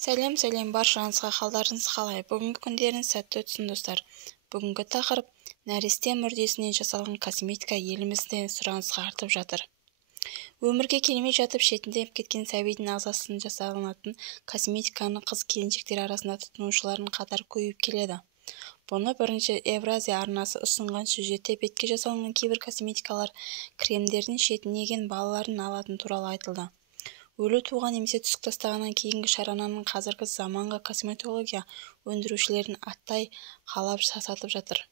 Сәлем баршаңызға, қалдарыңыз қалай? Бүгінгі күндеріңіз сәтті өтсін, достар. Бүгінгі тақырып нәресте мүрдесінен жасалған косметика елімізде сұранысқа артып жатыр. Өмірге келмей жатып шетінеп кеткен сәбидің ағзасынан жасалынатын косметиканы қыз-келіншектер арасында тұтынушылардың қатары көбейіп келеді. Бұны бірінші Евразия арнасы ұсынған сюжетте бетке жасалынған кейбір косметикалар кремдердің шетінеген балаларын алатын туралы айтылды. Өлі туған немесе түсік тастағаннан кейінгі шарананың қазіргі заманғы косметология өндірушілерін аттай қалап сатып жатыр.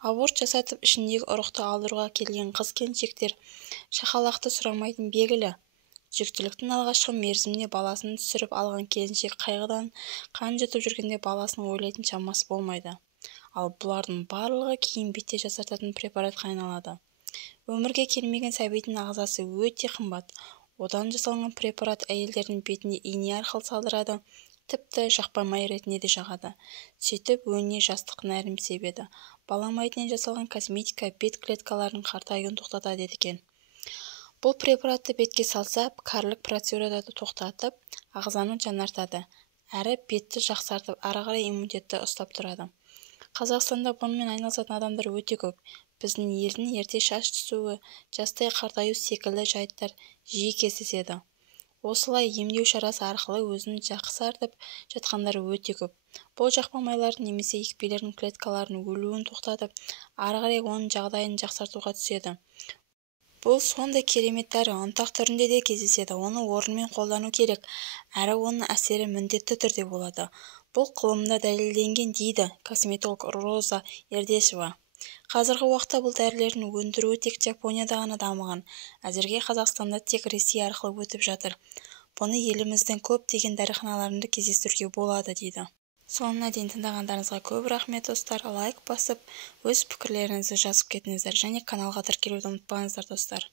Аборт жасатып ішіндегі ұрықты алдыруға келген қыз-келіншектер шақалақты сұрамайтын белгілі. Жүктіліктің алғашқы мерзімінде баласын түсіріп алған келіншек қайғыдан қан жұтып жүргенде баласын ойлайтын шамасы болмайды. Ал бұлардың барлығы кейін бетте жасартатын препаратқа айналады. Өмірге келмеген сәбидің ағзасы өте қымбат. Одан жасалған препарат әйелдердің бетіне ине арқылы салдырады, тіпті жақпамай ретінде де жағады. Сөйтіп өңіне жастық нәрін себеді. Баламайтынан жасалған косметика бет клеткаларының қартаюын тоқтатады екен. Бұл препаратты бетке салса, кәрілік процедураны тоқтатып, ағзаны жаңартады, әрі бетті жақсартып, ары қарай иммунитетті ұстап тұрады. Қазақстанда бұнымен айналысатын адамдар өте көп. Біздің елдің ерте шаш түсуі, жастай қартаю секілді жайттар жиі кездеседі. Осылай емдеу шарасы арқылы өзін жақсартып жатқандар өте көп. Бұл жақпамайлардың немесе екпелердің клеткаларының өлуін тоқтатып, ары қарай оның жағдайын жақсартуға түседі. Бұл сондай керемет дәрі, ұнтақ түрінде де кездеседі. Оны орнымен қолдану керек, әрі оның әсері міндетті түрде болады. Бұл ғылымда дәлелденген дейді косметолог Роза Ердешева. Қазіргі уақытта бұл дәрілердің өндіруі тек Жапонияда ғана дамыған. Әзірге Қазақстанда тек Ресей арқылы өтіп жатыр. Бұны еліміздің көптеген дәріханаларында кездестіруге болады дейді. Соңына дейін тыңдағандарыңызға көп рахмет, достар. Лайк басып, өз пікірлеріңізді жазып кетіңіздер және каналға тіркелуді ұмытпаңыздар, достар.